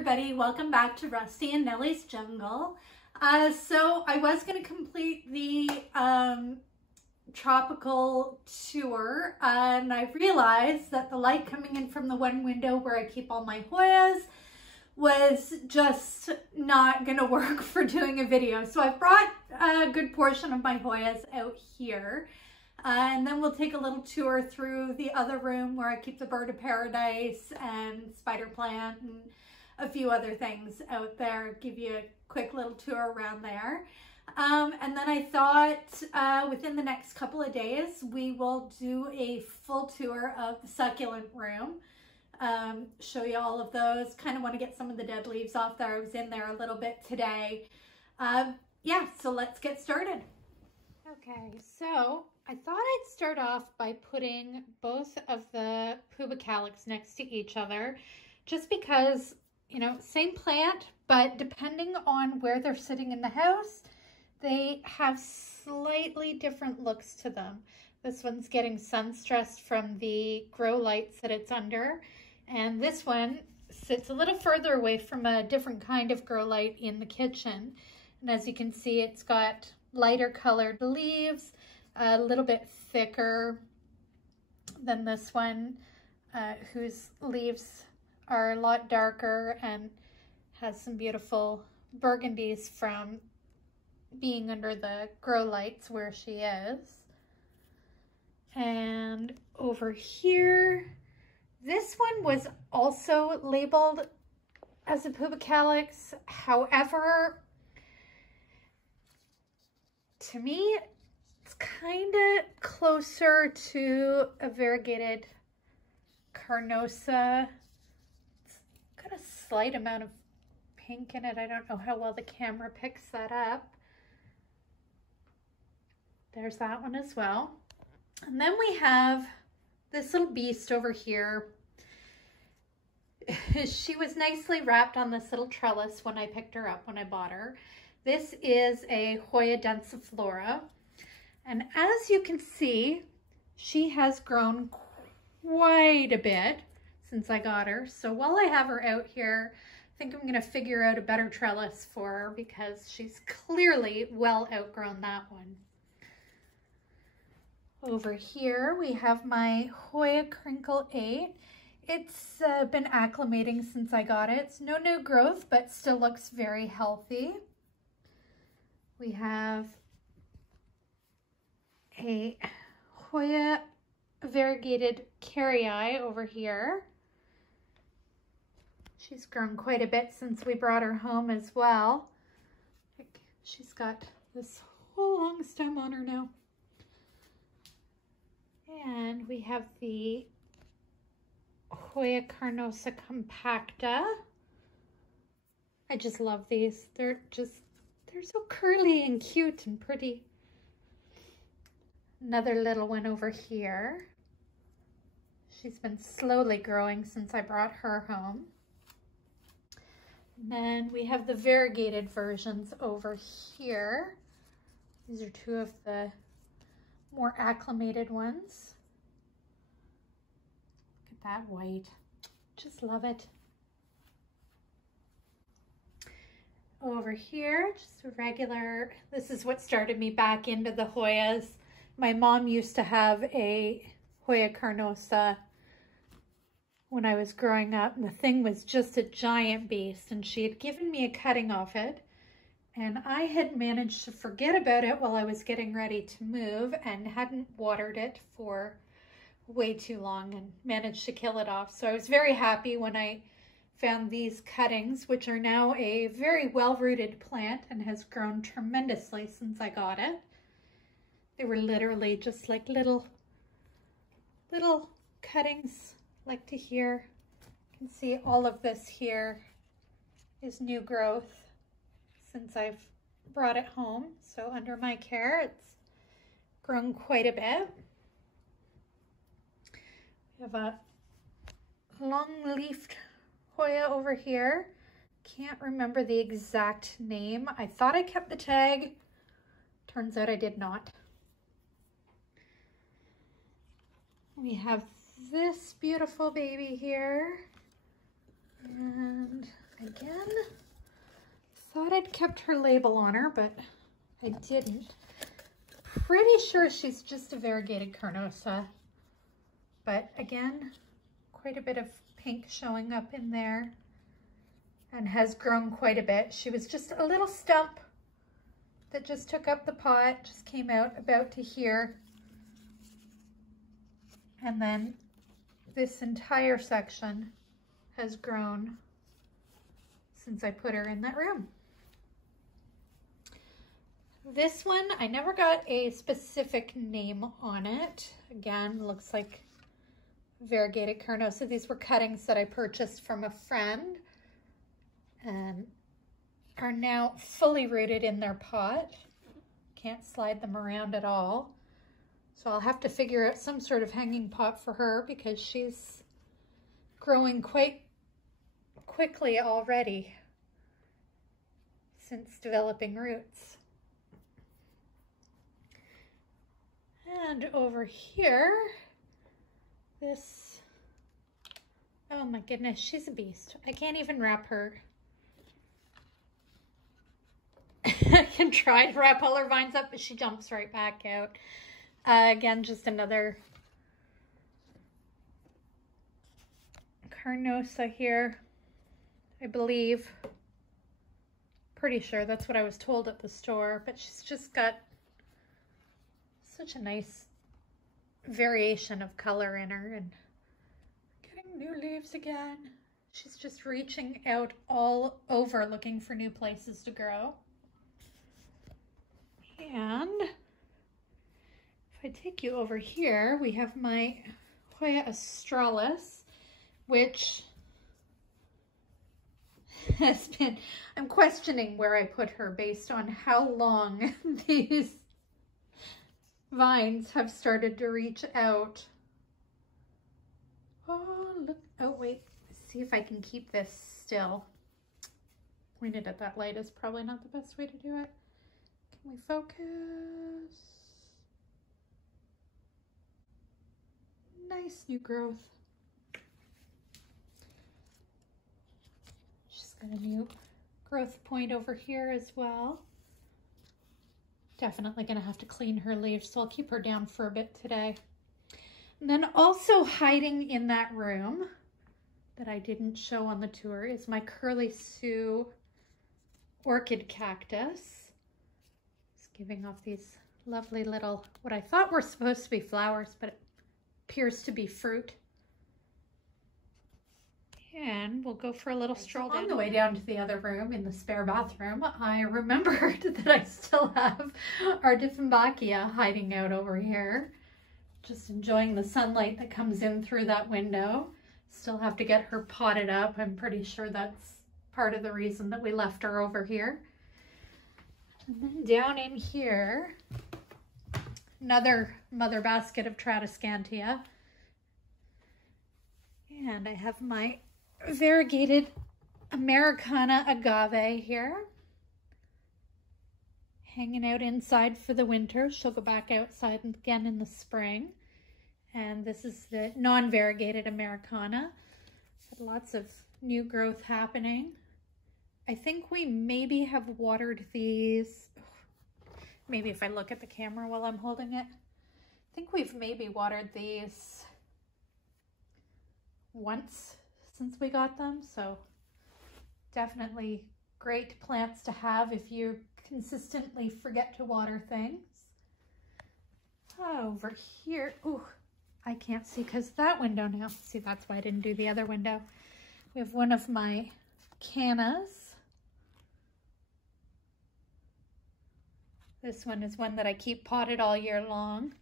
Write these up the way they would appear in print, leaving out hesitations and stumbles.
everybody, welcome back to Rusty and Nelly's Jungle. So I was going to complete the tropical tour, and I realized that the light coming in from the one window where I keep all my Hoyas was just not going to work for doing a video. So I've brought a good portion of my Hoyas out here. And then we'll take a little tour through the other room where I keep the bird of paradise and spider plant and a few other things out there. Give you a quick little tour around there. And then I thought within the next couple of days, we will do a full tour of the succulent room. Show you all of those. Kind of want to get some of the dead leaves off there. I was in there a little bit today. Yeah, so let's get started. Okay, so I thought I'd start off by putting both of the pubicalix next to each other, just because, you know, same plant, but depending on where they're sitting in the house, they have slightly different looks to them. This one's getting sun stressed from the grow lights that it's under, and this one sits a little further away from a different kind of grow light in the kitchen. And as you can see, it's got lighter colored leaves, a little bit thicker than this one, whose leaves are a lot darker and has some beautiful burgundies from being under the grow lights where she is. And over here, this one was also labeled as a pubicalix. However, to me, it's kind of closer to a variegated carnosa. It's got a slight amount of pink in it. I don't know how well the camera picks that up. There's that one as well. And then we have this little beast over here. She was nicely wrapped on this little trellis when I picked her up, when I bought her. This is a Hoya densiflora, and as you can see, she has grown quite a bit since I got her. So while I have her out here, I think I'm going to figure out a better trellis for her because she's clearly well outgrown that one. Over here we have my Hoya Crinkle 8. It's been acclimating since I got it. It's no new growth, but still looks very healthy. We have a Hoya variegated carrii over here. She's grown quite a bit since we brought her home as well. She's got this whole long stem on her now. And we have the Hoya carnosa compacta. I just love these. They're so curly and cute and pretty. Another little one over here. She's been slowly growing since I brought her home. And then we have the variegated versions over here. These are two of the more acclimated ones. Look at that white. Just love it. Over here, just a regular, this is what started me back into the Hoyas. My mom used to have a Hoya carnosa when I was growing up, and the thing was just a giant beast, and she had given me a cutting off it, and I had managed to forget about it while I was getting ready to move and hadn't watered it for way too long and managed to kill it off. So I was very happy when I found these cuttings, which are now a very well-rooted plant and has grown tremendously since I got it. They were literally just like little cuttings like to here. You can see all of this here is new growth since I've brought it home. So under my care, it's grown quite a bit. We have a long-leafed Hoya over here. Can't remember the exact name. I thought I kept the tag. Turns out I did not. We have this beautiful baby here. And I thought I'd kept her label on her, but I didn't. Pretty sure she's just a variegated carnosa, but again, quite a bit of pink showing up in there and has grown quite a bit. She was just a little stump that just took up the pot, just came out about to here. And then this entire section has grown since I put her in that room. This one, I never got a specific name on it. Again, looks like variegated carnosa. These were cuttings that I purchased from a friend and are now fully rooted in their pot. Can't slide them around at all. So I'll have to figure out some sort of hanging pot for her because she's growing quite quickly already since developing roots. And over here, this, oh my goodness, she's a beast. I can't even wrap her. I can try to wrap all her vines up, but she jumps right back out. Again, just another carnosa here, I believe. Pretty sure that's what I was told at the store, but she's just got such a nice variation of color in her and getting new leaves again. She's just reaching out all over looking for new places to grow. And if I take you over here, we have my Hoya australis, which has been, I'm questioning where I put her based on how long these vines have started to reach out. Oh, look, oh wait, let's see if I can keep this still. Pointed at that light is probably not the best way to do it. Can we focus? Nice new growth. She's got a new growth point over here as well. Definitely gonna have to clean her leaves, so I'll keep her down for a bit today. And then also hiding in that room that I didn't show on the tour is my Curly Sue orchid cactus. It's giving off these lovely little, what I thought were supposed to be flowers, but it appears to be fruit. And we'll go for a little stroll down. On the way down to the other room in the spare bathroom, I remembered that I still have our Dieffenbachia hiding out over here. Just enjoying the sunlight that comes in through that window. Still have to get her potted up. I'm pretty sure that's part of the reason that we left her over here. And then down in here, another mother basket of Tradescantia. And I have my variegated Americana agave here, hanging out inside for the winter. She'll go back outside again in the spring. And this is the non-variegated Americana. Got lots of new growth happening. I think we maybe have watered these. Maybe if I look at the camera while I'm holding it. I think we've maybe watered these once since we got them, so definitely great plants to have if you consistently forget to water things. Over here, ooh, I can't see because that window now. See, that's why I didn't do the other window. We have one of my cannas. This one is one that I keep potted all year long.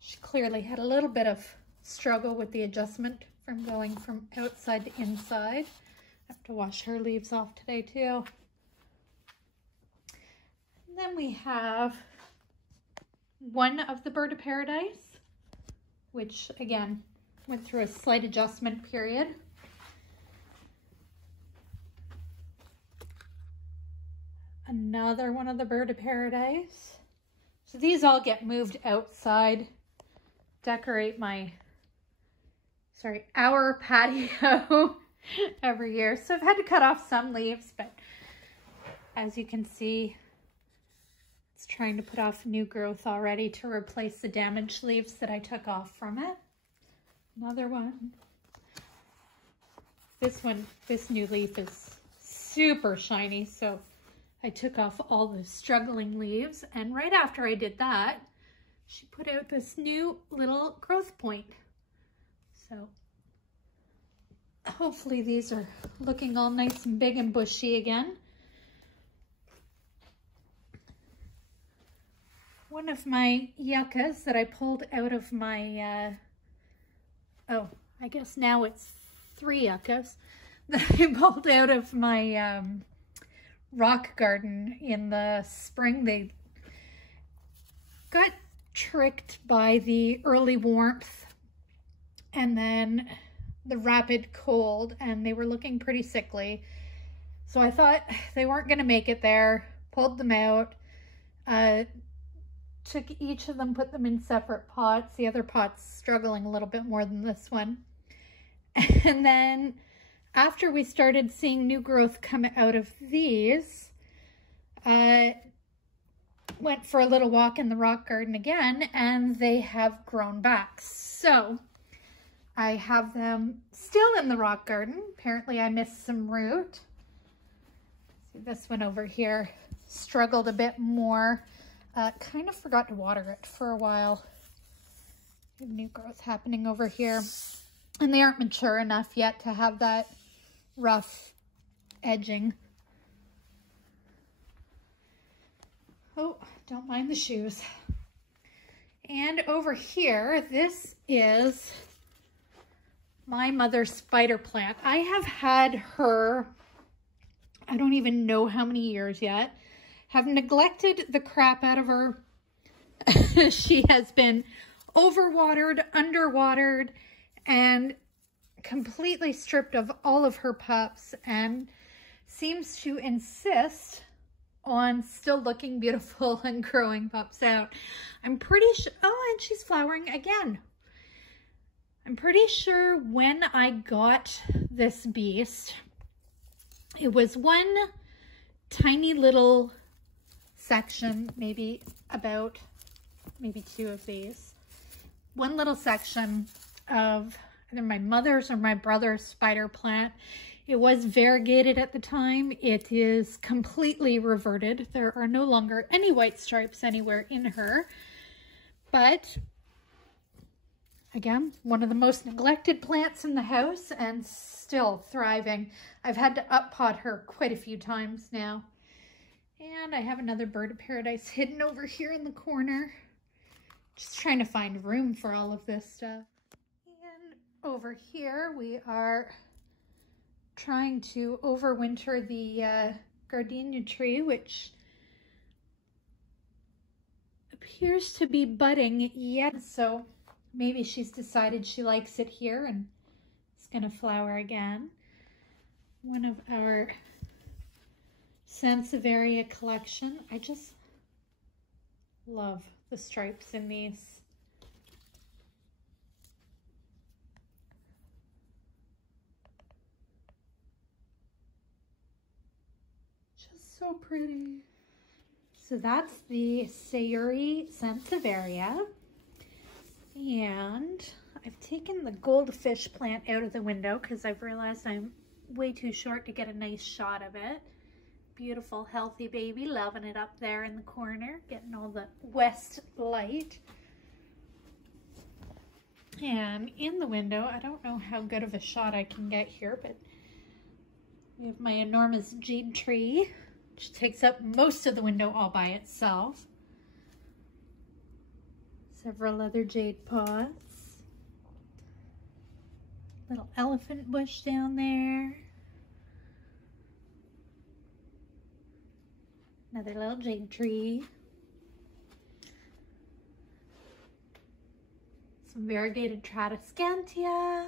She clearly had a little bit of struggle with the adjustment from going from outside to inside. I have to wash her leaves off today too. And then we have one of the Bird of Paradise, which again went through a slight adjustment period. Another one of the Bird of Paradise. So these all get moved outside, decorate our patio every year. So I've had to cut off some leaves, but as you can see, it's trying to put off new growth already to replace the damaged leaves that I took off from it. Another one. This new leaf is super shiny, so I took off all the struggling leaves, and right after I did that, she put out this new little growth point. So hopefully these are looking all nice and big and bushy again. One of my yuccas that I pulled out of my, oh, I guess now it's 3 yuccas that I pulled out of my rock garden in the spring. They got tricked by the early warmth and then the rapid cold, and they were looking pretty sickly. So I thought they weren't going to make it there, pulled them out, took each of them, put them in separate pots. The other pot's struggling a little bit more than this one. And then after we started seeing new growth come out of these, went for a little walk in the rock garden again, and they have grown back. So I have them still in the rock garden. Apparently I missed some root. See, this one over here struggled a bit more. Kind of forgot to water it for a while. New growth happening over here. And they aren't mature enough yet to have that rough edging. Oh, don't mind the shoes. And over here, this is my mother's spider plant. I have had her, I don't even know how many years yet, have neglected the crap out of her. She has been overwatered, underwatered, and completely stripped of all of her pups, and seems to insist on still looking beautiful and growing pups out. I'm pretty sure, oh, and she's flowering again. I'm pretty sure when I got this beast, it was one tiny little section, maybe 2 of these. One little section of either my mother's or my brother's spider plant. It was variegated at the time. It is completely reverted. There are no longer any white stripes anywhere in her. But again, one of the most neglected plants in the house and still thriving. I've had to up-pot her quite a few times now. And I have another bird of paradise hidden over here in the corner. Just trying to find room for all of this stuff. And over here we are trying to overwinter the gardenia tree, which appears to be budding yet. So maybe she's decided she likes it here and it's gonna flower again. One of our Sansevieria collection. I just love the stripes in these. Just so pretty. So that's the Sayuri Sansevieria. And I've taken the goldfish plant out of the window because I've realized I'm way too short to get a nice shot of it. Beautiful, healthy baby, loving it up there in the corner, getting all the west light. And in the window, I don't know how good of a shot I can get here, but we have my enormous jade tree, which takes up most of the window all by itself. Several other jade pots. Little elephant bush down there. Another little jade tree. Some variegated Tradescantia.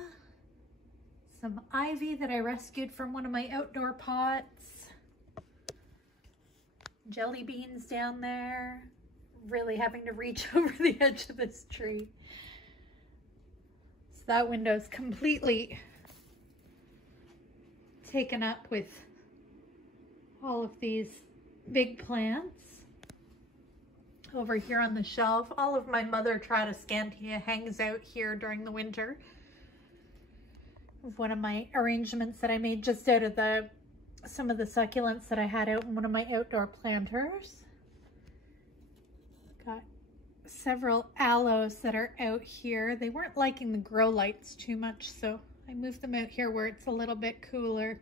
Some ivy that I rescued from one of my outdoor pots. Jelly beans down there. Really having to reach over the edge of this tree. So that window's completely taken up with all of these big plants. Over here on the shelf, all of my Mother Tradescantia hangs out here during the winter. One of my arrangements that I made just out of some of the succulents that I had out in one of my outdoor planters. Got several aloes that are out here. They weren't liking the grow lights too much, so I moved them out here where it's a little bit cooler.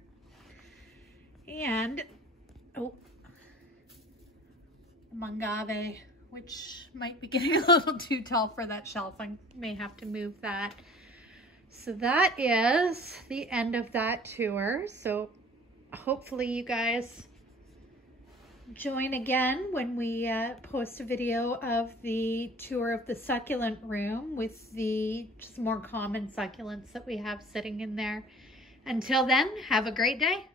And, oh, mangave, which might be getting a little too tall for that shelf. I may have to move that. So that is the end of that tour. So hopefully you guys join again when we post a video of the tour of the succulent room with the just more common succulents that we have sitting in there. Until then, have a great day.